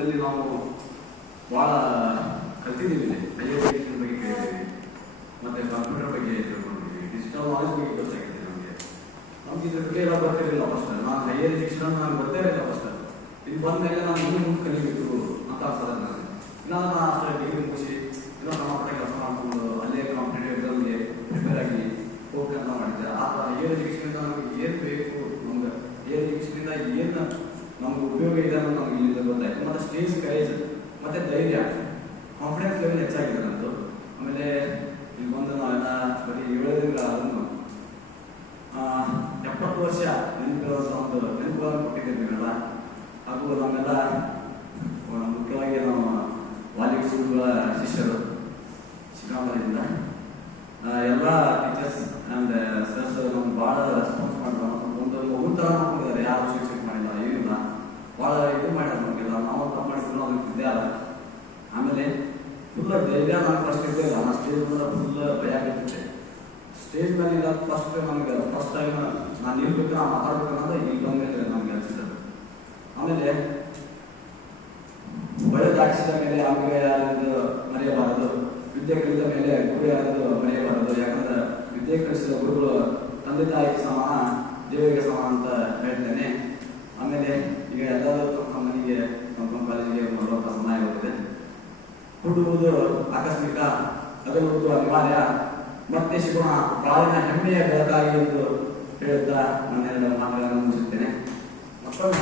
ಇದರಲ್ಲಿ ನಾವು ಭಾಳ ಕಲ್ತಿದ್ದೀವಿ. ಹೈಯರ್ ಎಜುಕೇಷನ್ ಬಗ್ಗೆ ಕೇಳಿದ್ದೀವಿ, ಮತ್ತು ಕಂಪ್ಯೂಟರ್ ಬಗ್ಗೆ ತಿಳ್ಕೊಂಡಿದ್ದೀವಿ, ಡಿಜಿಟಲ್ ನಾಲೆಜ್ ಬಗ್ಗೆ ಗೊತ್ತಾಗಿದೆ ನಮ್ಗೆ ಇದ್ರ ಬಗ್ಗೆ ಎಲ್ಲ ಬರ್ತಿರಲಿಲ್ಲ. ಫಸ್ಟ್ ನಾನು ಹೈಯರ್ ಎಜುಕೇಷನ್ ನನಗೆ ಗೊತ್ತೇ ಇರಲಿಲ್ಲ. ಫಸ್ಟ್ ಇಲ್ಲಿ ಬಂದ ಮೇಲೆ ನಾನು ಇನ್ನೂ ಮುಂದೆ ಕಲಿಬೇಕು ಅಂತ ಆಗ್ತದೆ. ನಾನು ಅಷ್ಟೇ ಡಿಗ್ರಿ ಮುಗಿಸಿ ಇನ್ನೂ ನಮ್ಮ ಕಡೆ ಕೆಲಸ ಮಾಡಿಕೊಂಡು ಅಲ್ಲೇ ಕಾಂಪಿಟೇಟಿವ್ ಎಕ್ಸಾಮ್ಗೆ ಪ್ರಿಪೇರ್ ಆಗಿ ಹೋಗಿ ಅಂತ ಮಾಡಿದ್ದೆ. ಆ ಥರ ಹೈಯರ್ ಎಜುಕೇಷನಿಂದ ನಮಗೆ ಏನು ಬೇಕು, ನಮ್ಗೆ ಹೈಯರ್ ಎಜುಕೇಷನಿಂದ ಏನು ನಮ್ಗೆ ಉಪಯೋಗ ಇದೆ ಅನ್ನೋದು ನಮ್ಗೆ ಇಲ್ಲಿಂದ ಗೊತ್ತಾಯ್ತು. ಮತ್ತು ಸ್ಟೇಜ್ ಕರೇಜ್ ಮತ್ತು ಧೈರ್ಯ, ಕಾನ್ಫಿಡೆನ್ಸ್ ಲೆವೆಲ್ ಹೆಚ್ಚಾಗಿದೆ ನನ್ನದು. ಆಮೇಲೆ ಇಲ್ಲಿ ಬಂದು ನಾವೆಲ್ಲ ಬರೀ ಹೇಳೋದ್ರಿಂದ ಅದನ್ನು 70 ವರ್ಷ ನೆನಪಿರುವಂಥ ಒಂದು ನೆನಪುಗಳನ್ನು ಕೊಟ್ಟಿದ್ದೀವಿ ನೀವೆಲ್ಲ. ಹಾಗೂ ನಮ್ಮೆಲ್ಲ ಮುಖ್ಯವಾಗಿ ನಾವು ವಾಲಿಬ್ ಸ್ಕೂಲ್ಗಳ ಶಿಷ್ಯರು ಶಿಕಾಮದಿಂದ ಎಲ್ಲ ಟೀಚರ್ಸ್ ಆ್ಯಂಡ್ ಸರ್ಸ್ ನಮ್ಗೆ ಭಾಳ ರೆಸ್ಪಾನ್ಸ್ ಮಾಡಿದ್ರು. ಒಂದು ಮಗುನ ಥರ ಮಾಡ್ಕೊಂಡಿದ್ದಾರೆ, ಯಾರು ಶಿಕ್ಷಕ ಮಾಡಿಲ್ಲ ಏನಿಲ್ಲ, ಭಾಳ ಇದು ಮಾಡ್ಯಾರ ನಮಗೆಲ್ಲ. ನಾವು ತಪ್ಪು ಮಾಡಿದ್ರು ಅದಕ್ಕೆ ವಿದ್ಯಾಲ. ಆಮೇಲೆ ಫುಲ್ ಧೈರ್ಯ ನಾನು ಫಸ್ಟ್ ಇರಲಿಲ್ಲ. ನಾನು ಸ್ಟೇಜ್ ಮೇಲೆ ಫುಲ್ ಭಯ ಬಿಟ್ಟಿದ್ದೆ. ಸ್ಟೇಜ್ ಮೇಲಿಂದ ಫಸ್ಟ್ ನನಗೆ ಫಸ್ಟ್ ಟೈಮ್ ನಾನು ನಿಲ್ಬೇಕು, ನಾನು ಮಾತಾಡ್ಬೇಕು ಅನ್ನೋದು ಈಗ ಬಂದ್ಮೇಲೆ ನಮ್ಗೆ ಅನಿಸಿದ್ರು. ಆಮೇಲೆ ಬಳೆ ದಾಟಿಸಿದ ಮೇಲೆ ಆಮೇಲೆ ಯಾರೆಂದು ಮರೆಯಬಾರದು, ವಿದ್ಯೆ ಕಲಿತ ಮೇಲೆ ಗುರು ಯಾರೆಂದು ಮರೆಯಬಾರದು. ಯಾಕಂದ್ರೆ ವಿದ್ಯೆ ಕಲಿಸಿದ ಗುರುಗಳು ತಂದೆ ತಾಯಿಗೆ ಸಮಾನ, ದೇವರಿಗೆ ಸಮಾನ ಅಂತ ಹೇಳ್ತೇನೆ. ಆಮೇಲೆ ಈಗ ಎಲ್ಲರೂ ತಮ್ಮ ಮನೆಗೆ ನಮ್ಮ ಕಾಲೇಜಿಗೆ ಬರುವಂಥ ಸಮಯ ಹೋಗಿದೆ. ಹುಟ್ಟುವುದು ಆಕಸ್ಮಿಕ, ಅಗಲುವುದು ಅನಿವಾರ್ಯ, ಮತ್ತೆ ಸಿಗೋಣ ಬಾಳಿನ ಹೆಮ್ಮೆಯ ಬೆಳಕಾಗಿ ಎಂದು ಹೇಳುತ್ತಾ ನನ್ನ 2 ಮಾತುಗಳನ್ನು ಮುಗಿಸುತ್ತೇನೆ. ಮತ್ತೊಮ್ಮೆ